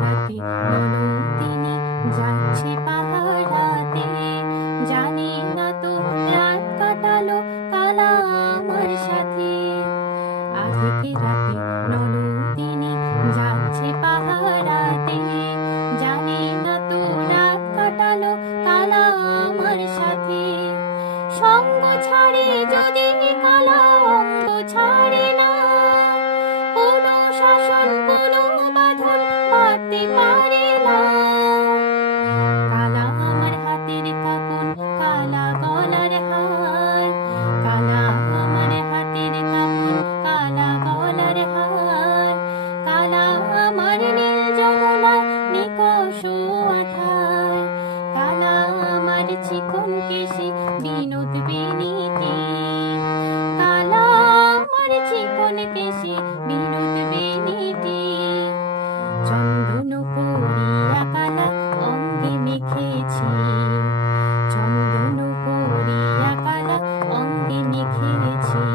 রাতে ননদিনী যাচ্ছে পাহারাতে, জানি না তো রাত কাটালো কালা আমার সাথে। আজকে রাতে ননদিনী যাচ্ছে পাহারাতে, জানি না তো রাত কাটালো কালা আমার সাথে। সঙ্গ ছাড়ে যদি কালা অঙ্গ ছাড়ে না, কোনো শাসন কোনো বাঁধন বাঁধতে পারে না। কালা আমার হাতের কাপন, কালা গলার হার, কালা আমার হাতের কাপন, কালা গলার হার, কালা আমার নীল যমুনার নিকষ আধার, কালা আমার চিকন কেশে বিনোদ বেনিতে, কালা আমার চিকন কেশে বিনোদ বেনিতে। চন্দন করিয়া কালা অঙ্গে মেখেছি, চন্দন করিয়া কালা অঙ্গে মেখেছি।